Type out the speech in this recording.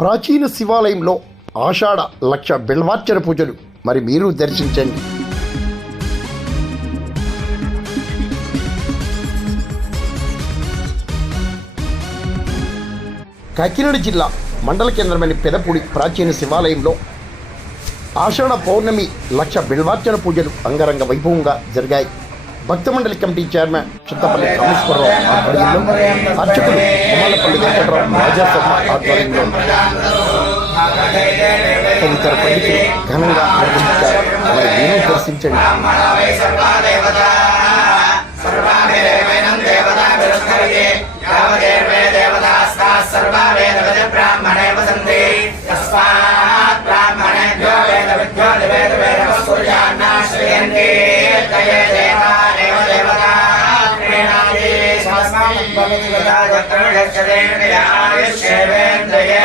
ప్రాచీన శివాలయంలో ఆషాఢ లక్ష బిల్వార్చన పూజలు మరి మీరు దర్శించండి. కాకినాడ జిల్లా మండల కేంద్రమైన పెదపూడి ప్రాచీన శివాలయంలో ఆషాఢ పౌర్ణమి లక్ష బిల్వార్చన పూజలు అంగరంగ వైభవంగా జరిగాయి. భక్త మండలి కమిటీ చైర్మన్ చింతపల్లి కామేశ్వరరావు ఆధ్వర్యంలో, అర్చకులు కొమ్మలపల్లి వెంకటరావు రాజాశర్మ ఆధ్వర్యంలో తదితర పండితులు ఘనంగా నిర్వహించారు. మరి నేను దర్శించండి.